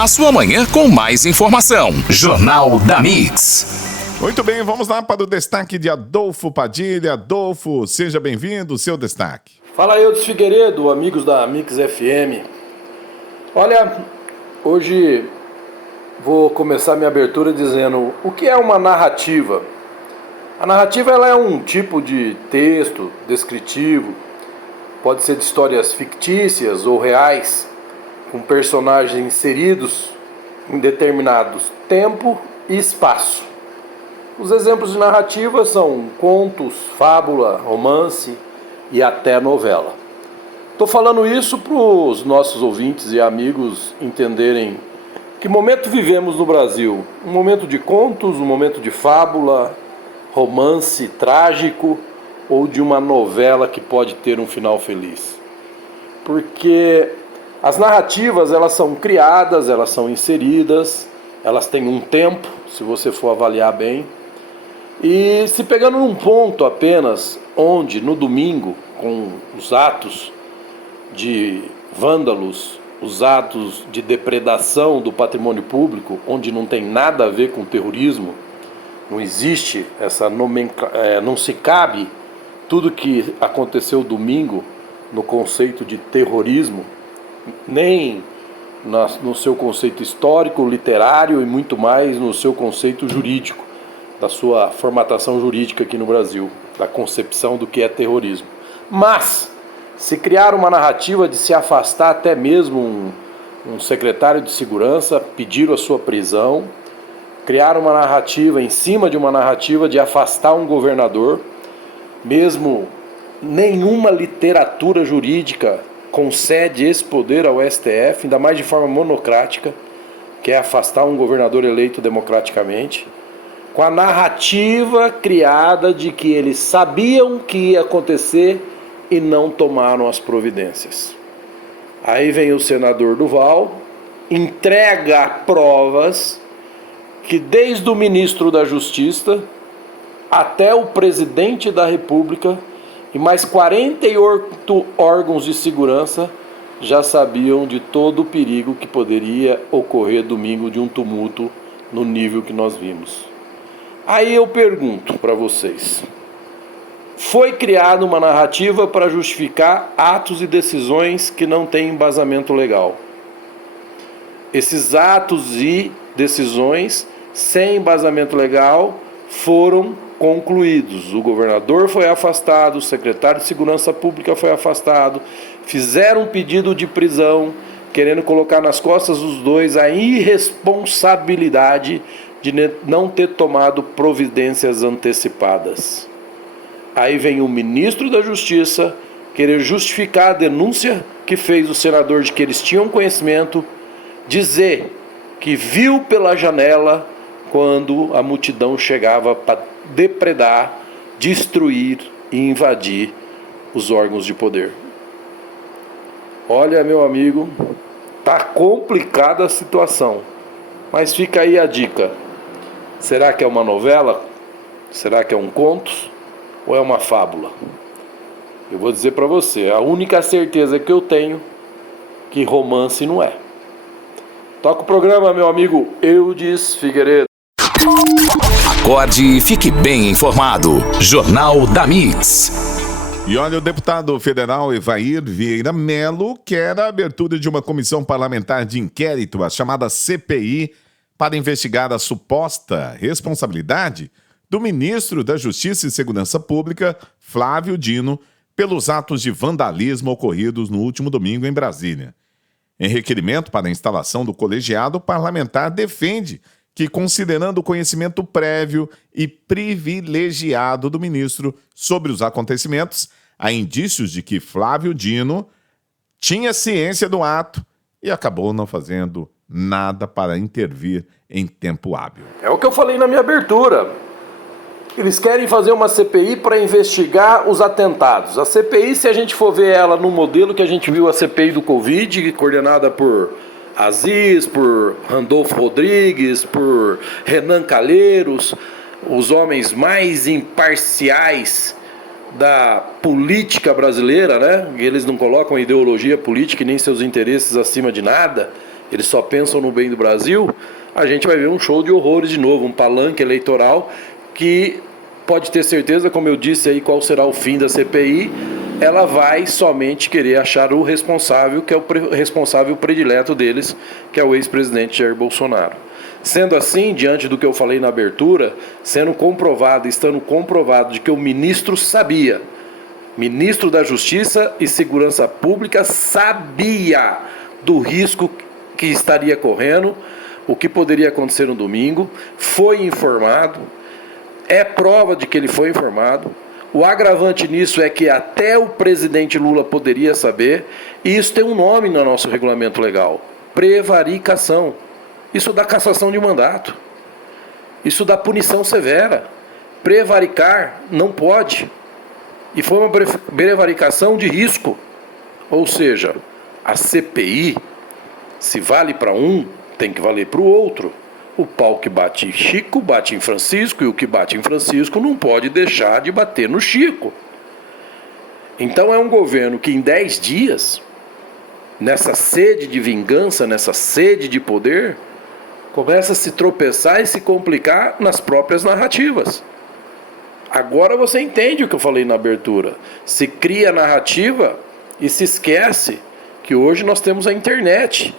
A sua manhã com mais informação. Jornal da Mix. Muito bem, vamos lá para o destaque de Adolfo Padilha. Adolfo, seja bem-vindo, seu destaque. Fala aí, Eudes Figueiredo, amigos da Mix FM. Olha, hoje vou começar minha abertura dizendo o que é uma narrativa. A narrativa ela é um tipo de texto descritivo, pode ser de histórias fictícias ou reais, com personagens inseridos em determinados tempo e espaço. Os exemplos de narrativa são contos, fábula, romance e até novela. Estou falando isso para os nossos ouvintes e amigos entenderem que momento vivemos no Brasil. Um momento de contos, um momento de fábula, romance trágico ou de uma novela que pode ter um final feliz. Porque as narrativas elas são criadas, elas são inseridas, elas têm um tempo, se você for avaliar bem. E se pegando num ponto apenas, onde no domingo, com os atos de vândalos, os atos de depredação do patrimônio público, onde não tem nada a ver com terrorismo, não existe essa não se cabe tudo que aconteceu domingo no conceito de terrorismo, nem no seu conceito histórico, literário e muito mais no seu conceito jurídico, da sua formatação jurídica aqui no Brasil, da concepção do que é terrorismo. Mas, se criar uma narrativa de se afastar até mesmo um secretário de segurança, pedir a sua prisão, criar uma narrativa em cima de uma narrativa de afastar um governador, mesmo nenhuma literatura jurídica concede esse poder ao STF, ainda mais de forma monocrática, que é afastar um governador eleito democraticamente, com a narrativa criada de que eles sabiam que ia acontecer e não tomaram as providências. Aí vem o senador Duval, entrega provas que desde o ministro da Justiça até o presidente da República e mais 48 órgãos de segurança já sabiam de todo o perigo que poderia ocorrer domingo de um tumulto no nível que nós vimos. Aí eu pergunto para vocês, foi criada uma narrativa para justificar atos e decisões que não têm embasamento legal. Esses atos e decisões sem embasamento legal foram concluídos. O governador foi afastado, o secretário de Segurança Pública foi afastado, fizeram um pedido de prisão, querendo colocar nas costas dos dois a irresponsabilidade de não ter tomado providências antecipadas. Aí vem o ministro da Justiça querer justificar a denúncia que fez o senador de que eles tinham conhecimento, dizer que viu pela janela quando a multidão chegava para depredar, destruir e invadir os órgãos de poder. Olha, meu amigo, tá complicada a situação, mas fica aí a dica. Será que é uma novela? Será que é um conto? Ou é uma fábula? Eu vou dizer para você, a única certeza que eu tenho que romance não é. Toca o programa, meu amigo Eudes Figueiredo. Acorde e fique bem informado. Jornal da Mix. E olha, o deputado federal Evair Vieira Melo quer a abertura de uma comissão parlamentar de inquérito, a chamada CPI, para investigar a suposta responsabilidade do ministro da Justiça e Segurança Pública, Flávio Dino, pelos atos de vandalismo ocorridos no último domingo em Brasília. Em requerimento para a instalação do colegiado, o parlamentar defende que, considerando o conhecimento prévio e privilegiado do ministro sobre os acontecimentos, há indícios de que Flávio Dino tinha ciência do ato e acabou não fazendo nada para intervir em tempo hábil. É o que eu falei na minha abertura. Eles querem fazer uma CPI para investigar os atentados. A CPI, se a gente for ver ela no modelo que a gente viu a CPI do Covid, coordenada por Aziz, por Randolfo Rodrigues, por Renan Calheiros, os homens mais imparciais da política brasileira, né? Eles não colocam ideologia política e nem seus interesses acima de nada. eles só pensam no bem do Brasil, a gente vai ver um show de horrores de novo, um palanque eleitoral que pode ter certeza, como eu disse aí, qual será o fim da CPI, ela vai somente querer achar o responsável, que é o responsável predileto deles, que é o ex-presidente Jair Bolsonaro. Sendo assim, diante do que eu falei na abertura, estando comprovado de que o ministro sabia, ministro da Justiça e Segurança Pública sabia do risco que estaria correndo, o que poderia acontecer no domingo, foi informado, é prova de que ele foi informado. O agravante nisso é que até o presidente Lula poderia saber, e isso tem um nome no nosso regulamento legal: prevaricação. Isso dá cassação de mandato. Isso dá punição severa. Prevaricar não pode. E foi uma prevaricação de risco. Ou seja, a CPI, se vale para um, tem que valer para o outro. O pau que bate em Chico, bate em Francisco, e o que bate em Francisco não pode deixar de bater no Chico. Então é um governo que em 10 dias, nessa sede de vingança, nessa sede de poder, começa a se tropeçar e se complicar nas próprias narrativas. Agora você entende o que eu falei na abertura. Se cria a narrativa e se esquece que hoje nós temos a internet,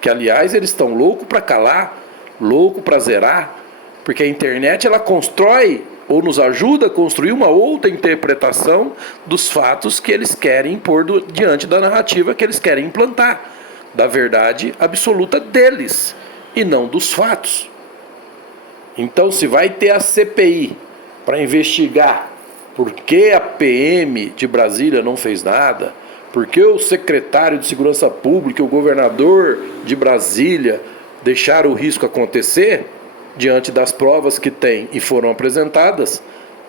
que aliás eles estão loucos para calar, louco para zerar, porque a internet ela constrói ou nos ajuda a construir uma outra interpretação dos fatos que eles querem pôr diante da narrativa que eles querem implantar, da verdade absoluta deles e não dos fatos. Então, se vai ter a CPI para investigar por que a PM de Brasília não fez nada, por que o secretário de Segurança Pública, o governador de Brasília deixaram o risco acontecer, diante das provas que tem e foram apresentadas,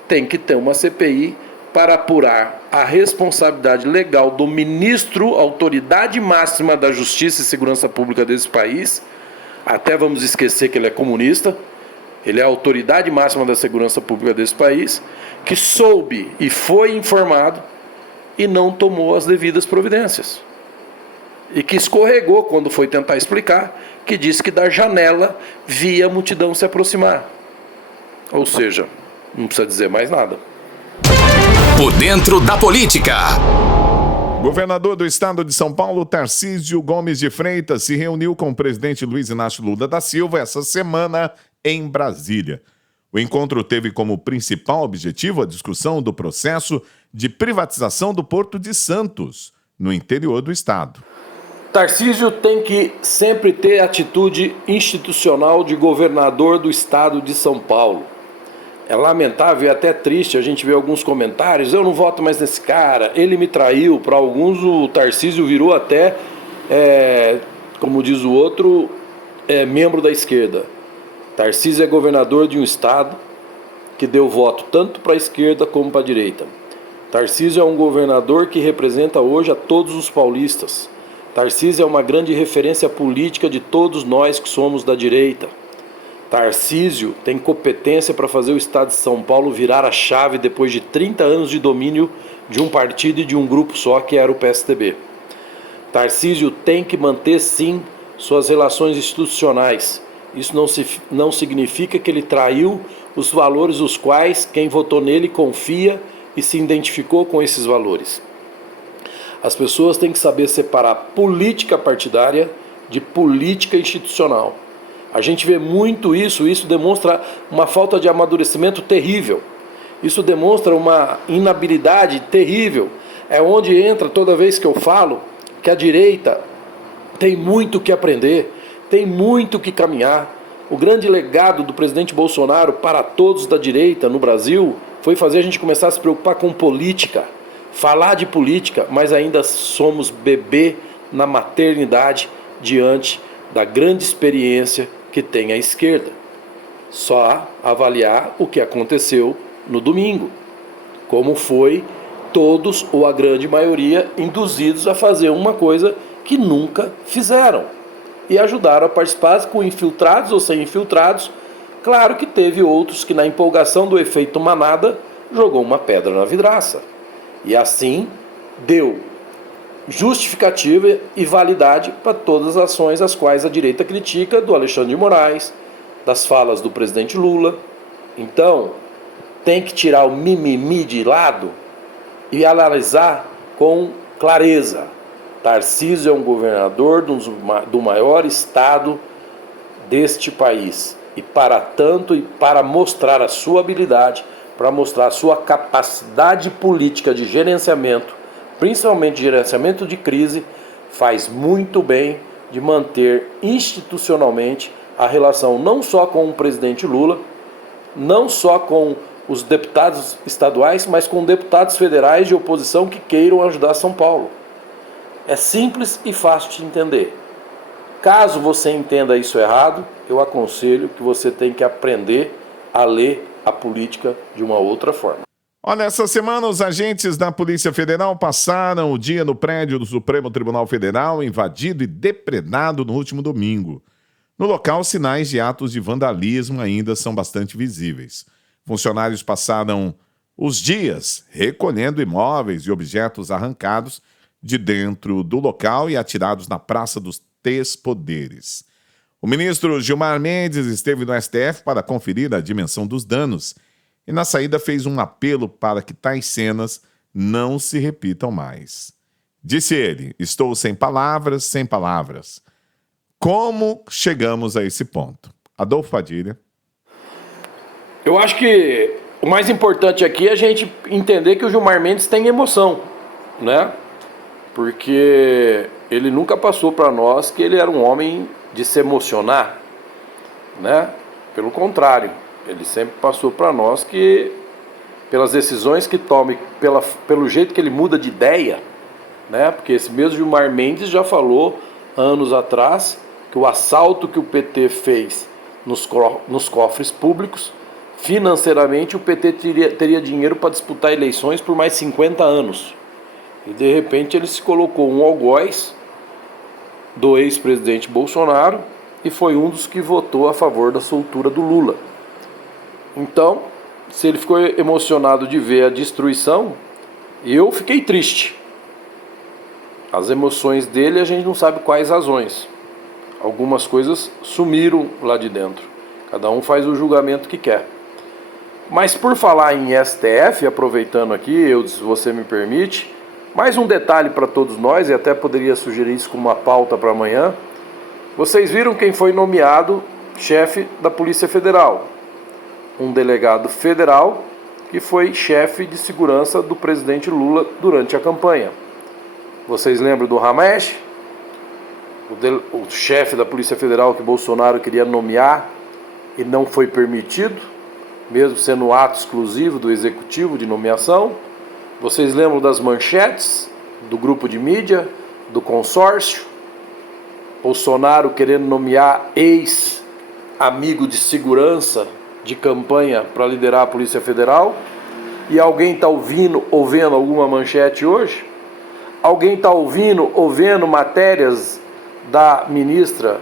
tem que ter uma CPI para apurar a responsabilidade legal do ministro, autoridade máxima da Justiça e Segurança Pública desse país. Até vamos esquecer que ele é comunista, ele é a autoridade máxima da segurança pública desse país, que soube e foi informado e não tomou as devidas providências. E que escorregou quando foi tentar explicar, que disse que da janela via a multidão se aproximar. Ou seja, não precisa dizer mais nada. Por dentro da política. Governador do estado de São Paulo, Tarcísio Gomes de Freitas, se reuniu com o presidente Luiz Inácio Lula da Silva essa semana em Brasília. O encontro teve como principal objetivo a discussão do processo de privatização do Porto de Santos, no interior do estado. Tarcísio tem que sempre ter atitude institucional de governador do estado de São Paulo. É lamentável e até triste a gente ver alguns comentários: eu não voto mais nesse cara, ele me traiu. Para alguns o Tarcísio virou até, como diz o outro, membro da esquerda. Tarcísio é governador de um estado que deu voto tanto para a esquerda como para a direita. Tarcísio é um governador que representa hoje a todos os paulistas. Tarcísio é uma grande referência política de todos nós que somos da direita. Tarcísio tem competência para fazer o estado de São Paulo virar a chave depois de 30 anos de domínio de um partido e de um grupo só, que era o PSDB. Tarcísio tem que manter, sim, suas relações institucionais. Isso não significa que ele traiu os valores os quais quem votou nele confia e se identificou com esses valores. As pessoas têm que saber separar política partidária de política institucional. A gente vê muito isso demonstra uma falta de amadurecimento terrível. Isso demonstra uma inabilidade terrível. É onde entra toda vez que eu falo que a direita tem muito que aprender, tem muito que caminhar. O grande legado do presidente Bolsonaro para todos da direita no Brasil foi fazer a gente começar a se preocupar com política, falar de política, mas ainda somos bebê na maternidade diante da grande experiência que tem a esquerda. Só avaliar o que aconteceu no domingo, como foi todos ou a grande maioria induzidos a fazer uma coisa que nunca fizeram e ajudaram a participar com infiltrados ou sem infiltrados. Claro que teve outros que na empolgação do efeito manada jogou uma pedra na vidraça. E assim deu justificativa e validade para todas as ações as quais a direita critica, do Alexandre de Moraes, das falas do presidente Lula. Então, tem que tirar o mimimi de lado e analisar com clareza. Tarcísio é um governador do maior estado deste país. E para tanto, e para mostrar a sua habilidade, para mostrar a sua capacidade política de gerenciamento, principalmente gerenciamento de crise, faz muito bem de manter institucionalmente a relação não só com o presidente Lula, não só com os deputados estaduais, mas com deputados federais de oposição que queiram ajudar São Paulo. É simples e fácil de entender. Caso você entenda isso errado, eu aconselho que você tenha que aprender a ler a política de uma outra forma. Olha, essa semana os agentes da Polícia Federal passaram o dia no prédio do Supremo Tribunal Federal, invadido e depredado no último domingo. No local, sinais de atos de vandalismo ainda são bastante visíveis. Funcionários passaram os dias recolhendo imóveis e objetos arrancados de dentro do local e atirados na Praça dos Três Poderes. O ministro Gilmar Mendes esteve no STF para conferir a dimensão dos danos e na saída fez um apelo para que tais cenas não se repitam mais. Disse ele: estou sem palavras, sem palavras. Como chegamos a esse ponto? Adolfo Padilha. Eu acho que o mais importante aqui é a gente entender que o Gilmar Mendes tem emoção, né? Porque ele nunca passou para nós que ele era um homem de se emocionar, né? Pelo contrário, ele sempre passou para nós que, pelas decisões que toma, pelo jeito que ele muda de ideia, né? Porque esse mesmo Gilmar Mendes já falou anos atrás que o assalto que o PT fez nos cofres públicos, financeiramente o PT teria dinheiro para disputar eleições por mais 50 anos. E de repente ele se colocou um algoz do ex-presidente Bolsonaro e foi um dos que votou a favor da soltura do Lula. Então, se ele ficou emocionado de ver a destruição, eu fiquei triste. As emoções dele a gente não sabe quais razões. Algumas coisas sumiram lá de dentro. Cada um faz o julgamento que quer. Mas por falar em STF, aproveitando aqui, se você me permite, mais um detalhe para todos nós, e até poderia sugerir isso como uma pauta para amanhã. Vocês viram quem foi nomeado chefe da Polícia Federal? Um delegado federal que foi chefe de segurança do presidente Lula durante a campanha. Vocês lembram do Ramesh? O chefe da Polícia Federal que Bolsonaro queria nomear e não foi permitido, mesmo sendo um ato exclusivo do executivo de nomeação. Vocês lembram das manchetes do grupo de mídia, do consórcio? Bolsonaro querendo nomear ex-amigo de segurança de campanha para liderar a Polícia Federal? E alguém está ouvindo ou vendo alguma manchete hoje? Alguém está ouvindo ou vendo matérias da ministra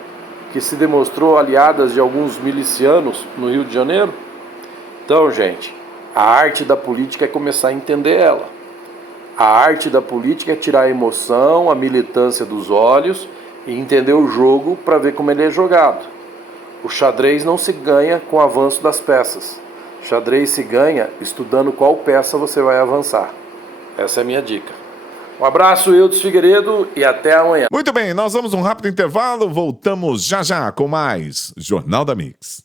que se demonstrou aliadas de alguns milicianos no Rio de Janeiro? Então, gente, a arte da política é começar a entender ela. A arte da política é tirar a emoção, a militância dos olhos e entender o jogo para ver como ele é jogado. O xadrez não se ganha com o avanço das peças. O xadrez se ganha estudando qual peça você vai avançar. Essa é a minha dica. Um abraço, Eudes Figueiredo, e até amanhã. Muito bem, nós vamos um rápido intervalo, voltamos já já com mais Jornal da Mix.